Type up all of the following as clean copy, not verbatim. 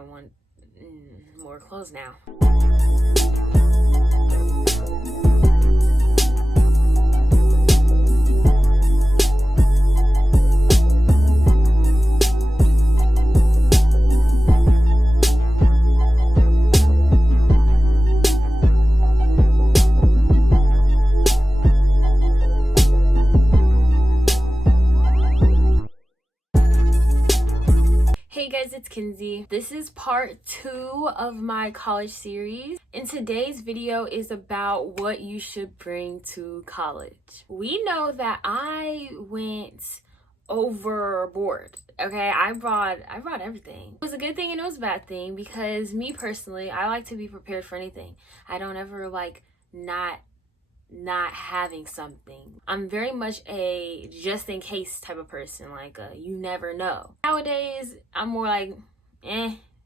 I want more clothes now. Hey guys, it's Kenzi. This is part 2 of my college series, and today's video is about what you should bring to college. We know that I went overboard. Okay, I brought everything. It was a good thing and it was a bad thing because me personally, I like to be prepared for anything. I don't ever like not having something. I'm very much a just in case type of person, like you never know. Nowadays I'm more like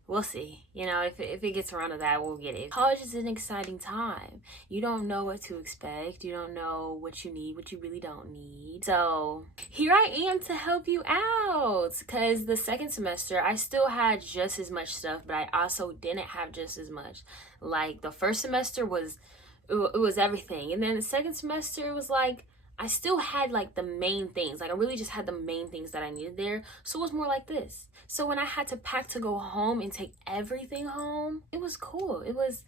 we'll see, you know, if it gets around to that, we'll get it. College is an exciting time. You don't know what to expect. You don't know what you need, what you really don't need. So here I am to help you out, because the second semester I still had just as much stuff, but I also didn't have just as much. Like the first semester it was everything, and then the second semester was like I still had like the main things. Like I really just had the main things that I needed there. So it was more like this. So when I had to pack to go home and take everything home, it was cool. It was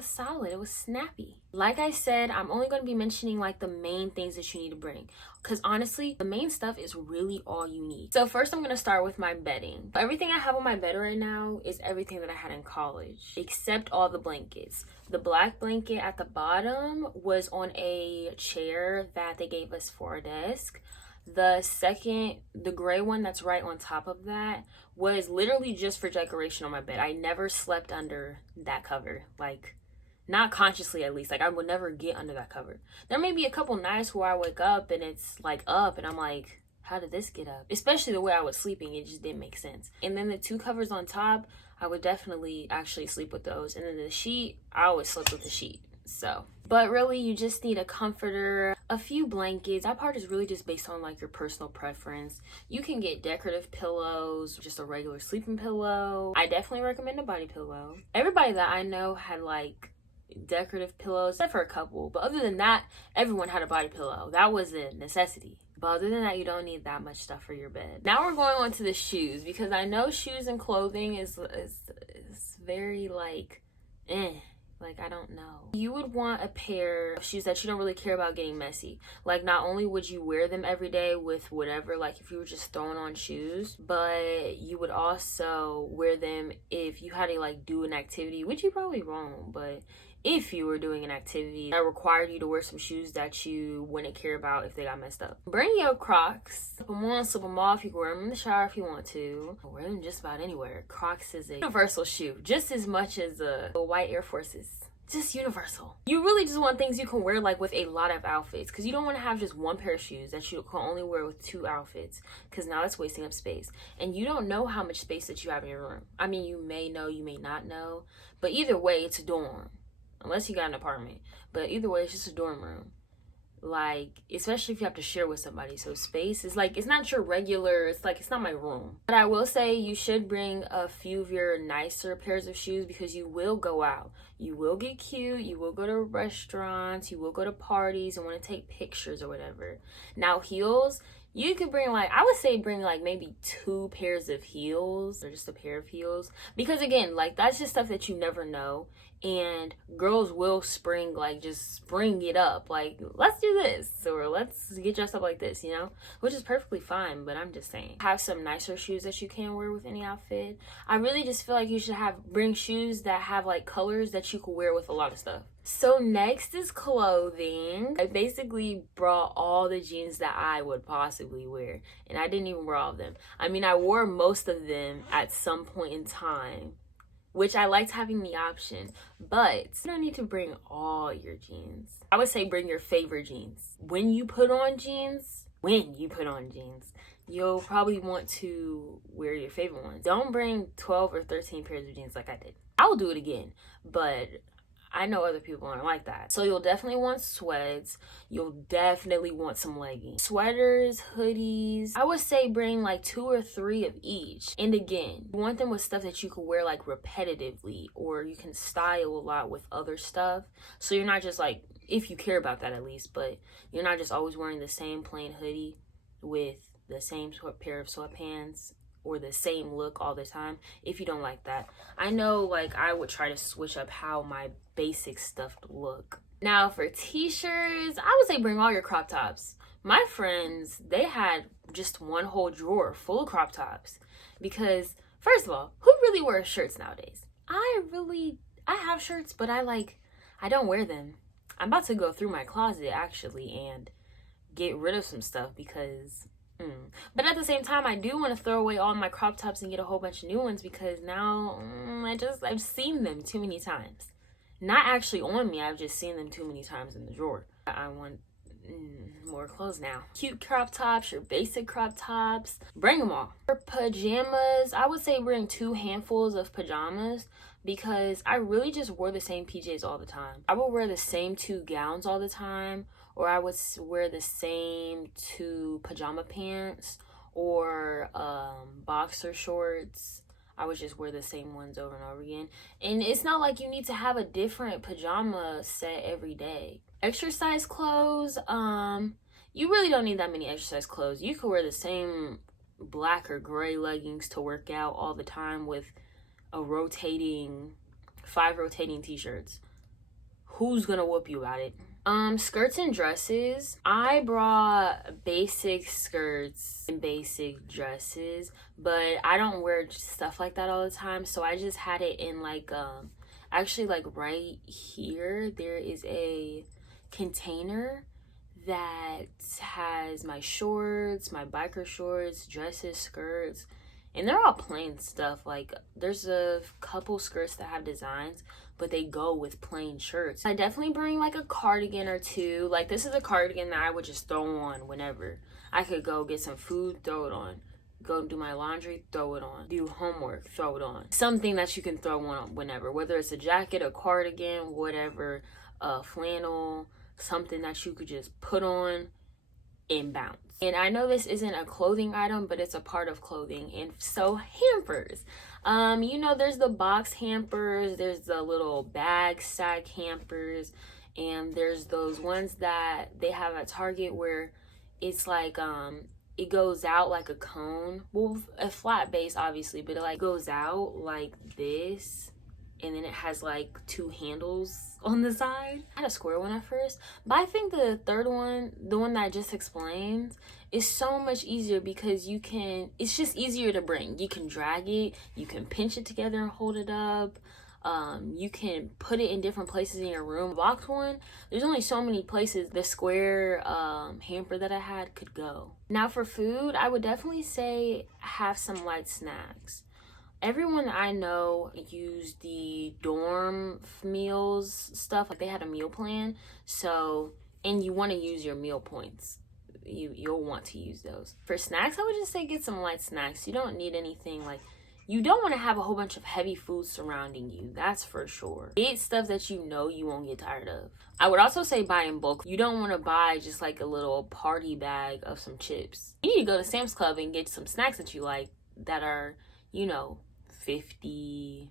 solid. It was snappy. Like I said, I'm only going to be mentioning like the main things that you need to bring, because honestly, the main stuff is really all you need. So first I'm going to start with my bedding. Everything I have on my bed right now is everything that I had in college, except all the blankets. The black blanket at the bottom was on a chair that they gave us for our desk. The gray one that's right on top of that was literally just for decoration on my bed. I never slept under that cover, like not consciously at least. Like I would never get under that cover. There may be a couple nights where I wake up and it's like up and I'm like, how did this get up? Especially the way I was sleeping, it just didn't make sense. And then the 2 covers on top, I would definitely actually sleep with those. And then the sheet, I always slept with the sheet. So, but really you just need a comforter, a few blankets. That part is really just based on like your personal preference. You can get decorative pillows, just a regular sleeping pillow. I definitely recommend a body pillow. Everybody that I know had like decorative pillows, except for a couple, but other than that, everyone had a body pillow. That was a necessity. But other than that, you don't need that much stuff for your bed. Now we're going on to the shoes, because I know shoes and clothing is very like like I don't know. You would want a pair of shoes that you don't really care about getting messy. Like not only would you wear them every day with whatever, like if you were just throwing on shoes, but you would also wear them if you had to like do an activity, which you probably won't, but if you were doing an activity that required you to wear some shoes that you wouldn't care about if they got messed up. Bring your Crocs. Slip them on, slip them off. You can wear them in the shower if you want to. Wear them just about anywhere. Crocs is a universal shoe, just as much as the white Air Forces. Just universal. You really just want things you can wear like with a lot of outfits, because you don't want to have just one pair of shoes that you can only wear with 2 outfits, because now that's wasting up space. And you don't know how much space that you have in your room. I mean, you may know, you may not know, but either way, it's a dorm. Unless you got an apartment. But either way, it's just a dorm room. Like, especially if you have to share with somebody. So space is like, it's not your regular, it's like, it's not my room. But I will say you should bring a few of your nicer pairs of shoes, because you will go out. You will get cute. You will go to restaurants. You will go to parties and want to take pictures or whatever. Now, heels, you could bring like, I would say bring like maybe 2 pairs of heels, or just a pair of heels. Because again, like that's just stuff that you never know. And girls will just spring it up, like let's do this, or let's get dressed up like this, you know, which is perfectly fine. But I'm just saying, have some nicer shoes that you can wear with any outfit. I really just feel like you should bring shoes that have like colors that you could wear with a lot of stuff. So next is clothing. I basically brought all the jeans that I would possibly wear, and I didn't even wear all of them. I mean, I wore most of them at some point in time, which I liked having the option, but you don't need to bring all your jeans. I would say bring your favorite jeans. When you put on jeans, you'll probably want to wear your favorite ones. Don't bring 12 or 13 pairs of jeans like I did. I will do it again, but I know other people aren't like that. So you'll definitely want sweats. You'll definitely want some leggings. Sweaters, hoodies. I would say bring like 2 or 3 of each. And again, you want them with stuff that you can wear like repetitively, or you can style a lot with other stuff. So you're not just like, if you care about that at least, but you're not just always wearing the same plain hoodie with the same pair of sweatpants or the same look all the time. If you don't like that, I know like I would try to switch up how my basic stuff look. Now for t-shirts, I would say bring all your crop tops. My friends, they had just one whole drawer full of crop tops, because first of all, who really wears shirts nowadays? I have shirts, but I don't wear them. I'm about to go through my closet actually and get rid of some stuff because but at the same time, I do want to throw away all my crop tops and get a whole bunch of new ones, because now I've seen them too many times. Not actually on me, I've just seen them too many times in the drawer. I want more clothes now. Cute crop tops, your basic crop tops, bring them all. For pajamas, I would say bring 2 handfuls of pajamas, because I really just wore the same PJs all the time. I would wear the same 2 gowns all the time, or I would wear the same 2 pajama pants or boxer shorts. I would just wear the same ones over and over again. And it's not like you need to have a different pajama set every day. Exercise clothes, you really don't need that many exercise clothes. You could wear the same black or gray leggings to work out all the time with a 5 rotating t-shirts. Who's gonna whoop you about it? Skirts and dresses. I brought basic skirts and basic dresses, but I don't wear stuff like that all the time, so I just had it in like actually like right here there is a container that has my shorts, my biker shorts, dresses, skirts, and they're all plain stuff. Like there's a couple skirts that have designs, but they go with plain shirts. I definitely bring like a cardigan or 2. Like this is a cardigan that I would just throw on whenever. I could go get some food, throw it on. Go do my laundry, throw it on. Do homework, throw it on. Something that you can throw on whenever, whether it's a jacket, a cardigan, whatever, flannel, something that you could just put on and bounce. And I know this isn't a clothing item, but it's a part of clothing. And so hampers. You know, there's the box hampers, there's the little bag sack hampers, and there's those ones that they have at Target where it's like it goes out like a cone. Well, a flat base obviously, but it like goes out like this, and then it has like 2 handles on the side. I had a square one at first, but I think the third one, the one that I just explained, is so much easier because it's just easier to bring. You can drag it, you can pinch it together and hold it up. You can put it in different places in your room. Box one, there's only so many places the square hamper that I had could go. Now for food, I would definitely say have some light snacks. Everyone that I know used the dorm meals stuff. Like they had a meal plan. So, and you want to use your meal points. You'll want to use those. For snacks, I would just say get some light snacks. You don't need anything like, you don't want to have a whole bunch of heavy food surrounding you. That's for sure. Get stuff that you know you won't get tired of. I would also say buy in bulk. You don't want to buy just like a little party bag of some chips. You need to go to Sam's Club and get some snacks that you like that are, you know, 50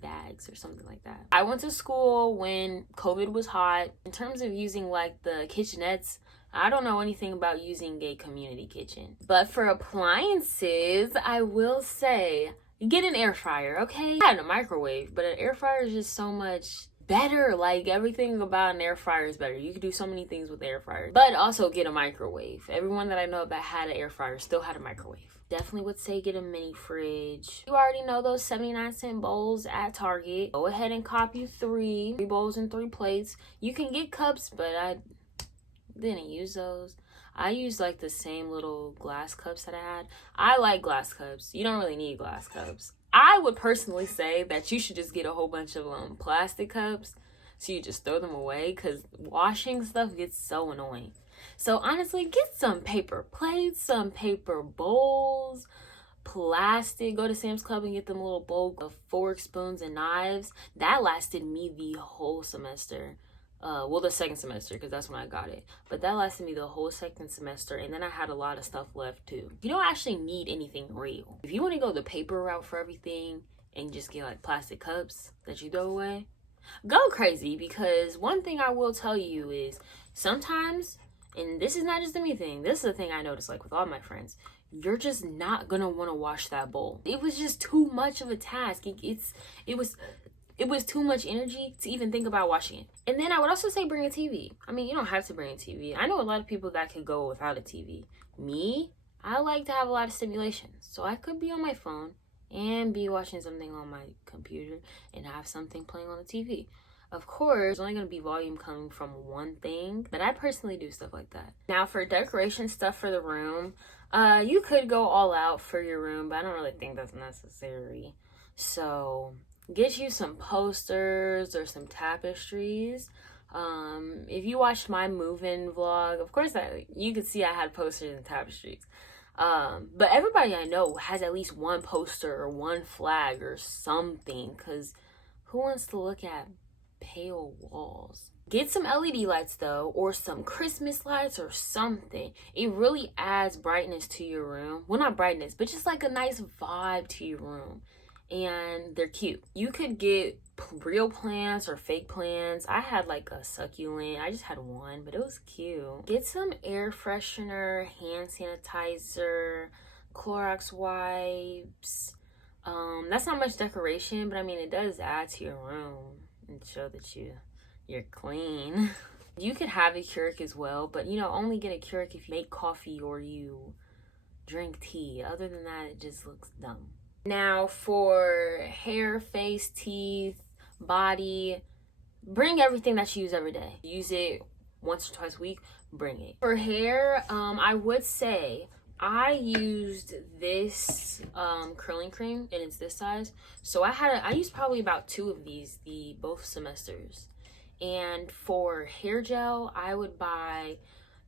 bags or something like that. I went to school when COVID was hot. In terms of using like the kitchenettes, I don't know anything about using a community kitchen. But for appliances, I will say get an air fryer, okay? I had a microwave, but an air fryer is just so much better. Like everything about an air fryer is better. You can do so many things with air fryers. But also get a microwave. Everyone that I know that had an air fryer still had a microwave. Definitely would say get a mini fridge. You already know those 79-cent bowls at Target. Go ahead and cop you 3 bowls and 3 plates. You can get cups, but I didn't use those. I used like the same little glass cups that I had. I like glass cups. You don't really need glass cups. I would personally say that you should just get a whole bunch of plastic cups, so you just throw them away, because washing stuff gets so annoying. So honestly, get some paper plates, some paper bowls, plastic, go to Sam's Club and get them little bowl of forks, spoons, and knives. That lasted me the whole semester. Well, the second semester, because that's when I got it. But that lasted me the whole second semester, and then I had a lot of stuff left too. You don't actually need anything real. If you want to go the paper route for everything and just get like plastic cups that you throw away, go crazy. Because one thing I will tell you is sometimes, and this is not just a me thing, this is the thing I noticed like with all my friends, you're just not gonna want to wash that bowl. It was just too much of a task. It was too much energy to even think about washing it. And then I would also say bring a TV. I mean, you don't have to bring a TV. I know a lot of people that could go without a TV. Me, I like to have a lot of stimulation. So I could be on my phone and be watching something on my computer and have something playing on the TV. Of course, there's only going to be volume coming from one thing, but I personally do stuff like that. Now for decoration stuff for the room, you could go all out for your room, but I don't really think that's necessary. So get you some posters or some tapestries. If you watched my move-in vlog, of course you could see I had posters and tapestries. But everybody I know has at least one poster or one flag or something, because who wants to look at pale walls? Get some LED lights though, or some Christmas lights or something. It really adds brightness to your room. Well, not brightness, but just like a nice vibe to your room. And they're cute. You could get real plants or fake plants. I had like a succulent. I just had one, but it was cute. Get some air freshener, hand sanitizer, Clorox wipes. That's not much decoration, but I mean, it does add to your room and show that you're clean. You could have a Keurig as well, but you know, only get a Keurig if you make coffee or you drink tea. Other than that, it just looks dumb. Now for hair, face, teeth, body, bring everything that you use every day. Use it once or twice a week, bring it. For hair, I would say I used this curling cream, and it's this size. So I used probably about 2 of these both semesters. And for hair gel, I would buy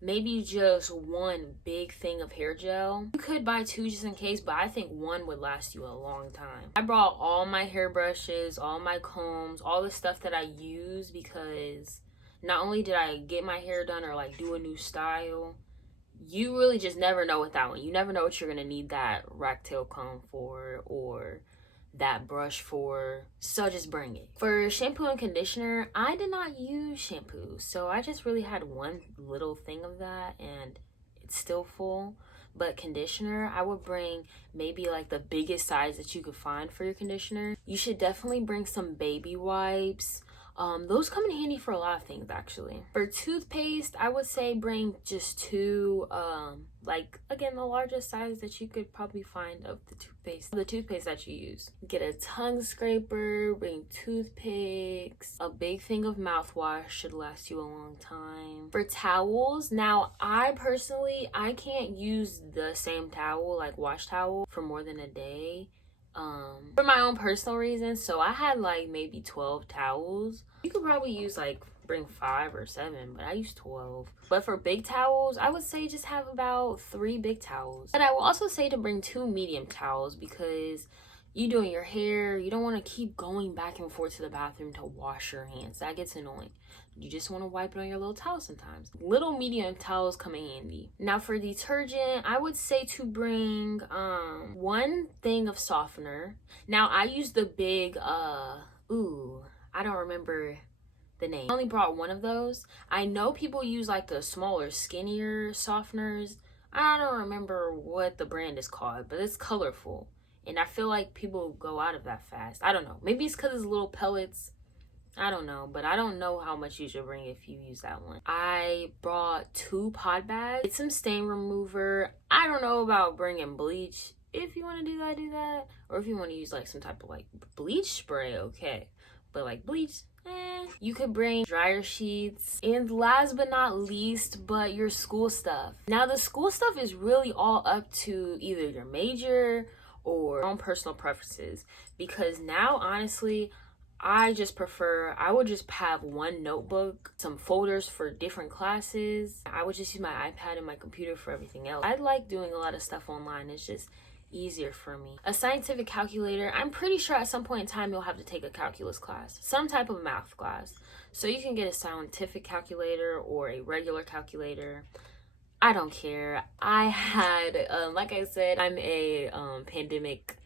maybe just 1 big thing of hair gel. You could buy 2 just in case, but I think 1 would last you a long time. I brought all my hair brushes, all my combs, all the stuff that I use, because not only did I get my hair done or like do a new style, you really just never know with that one. You never know what you're gonna need that rack tail comb for or that brush for, so just bring it. For shampoo and conditioner, I did not use shampoo, so I just really had 1 little thing of that, and it's still full. But conditioner, I would bring maybe like the biggest size that you could find for your conditioner. You should definitely bring some baby wipes. Those come in handy for a lot of things actually. For toothpaste, I would say bring just 2, like again, the largest size that you could probably find of the toothpaste that you use. Get a tongue scraper, bring toothpicks, a big thing of mouthwash should last you a long time. For towels, now I can't use the same towel, like wash towel, for more than a day. For my own personal reasons, so I had like maybe 12 towels. You could probably use bring 5 or 7, but I used 12. But for big towels, I would say just have about 3 big towels. And I will also say to bring 2 medium towels, because you doing your hair, you don't want to keep going back and forth to the bathroom to wash your hands. That gets annoying. You just want to wipe it on your little towel sometimes. Little medium towels come in handy. Now for detergent, I would say to bring 1 thing of softener. Now I use the big I don't remember the name. I only brought 1 of those. I know people use like the smaller, skinnier softeners. I don't remember what the brand is called, but it's colorful. And I feel like people go out of that fast. I don't know. Maybe it's because it's little pellets. I don't know, but I don't know how much you should bring if you use that one. I brought 2 pod bags. Get some stain remover. I don't know about bringing bleach. If you want to do that, do that. Or if you want to use like some type of like bleach spray, okay. But like bleach, You could bring dryer sheets. And last but not least, but your school stuff. Now the school stuff is really all up to either your major or your own personal preferences. Because now, honestly, I would just have 1 notebook, some folders for different classes. I would just use my iPad and my computer for everything else. I like doing a lot of stuff online. It's easier for me. A scientific calculator, I'm pretty sure at some point in time you'll have to take a calculus class, some type of math class. So you can get a scientific calculator or a regular calculator. I don't care. I had, like I said, I'm a pandemic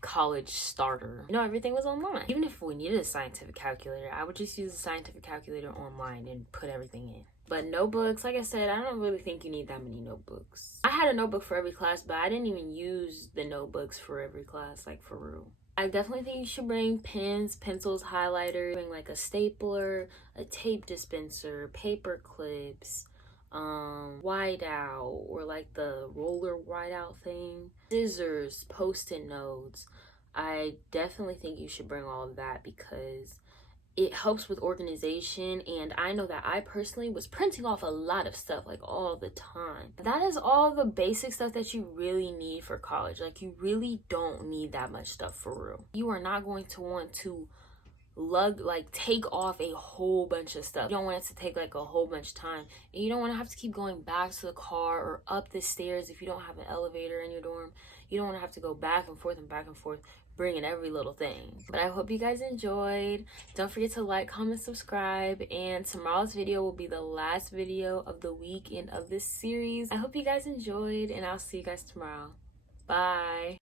college starter. You know, everything was online. Even if we needed a scientific calculator, I would just use a scientific calculator online and put everything in. But notebooks, like I said, I don't really think you need that many notebooks. I had a notebook for every class, but I didn't even use the notebooks for every class, like for real. I definitely think you should bring pens, pencils, highlighters, bring like a stapler, a tape dispenser, paper clips, whiteout, or like the roller whiteout thing, scissors, post-it notes. I definitely think you should bring all of that because it helps with organization, and I know that I personally was printing off a lot of stuff like all the time. That is all the basic stuff that you really need for college. Like, you really don't need that much stuff for real. You are not going to want to take off a whole bunch of stuff. You don't want it to take like a whole bunch of time, and you don't want to have to keep going back to the car or up the stairs if you don't have an elevator in your dorm. You don't want to have to go back and forth, bringing every little thing. But I hope you guys enjoyed. Don't forget to like, comment, subscribe, and tomorrow's video will be the last video of the week and of this series. I hope you guys enjoyed, and I'll see you guys tomorrow. Bye.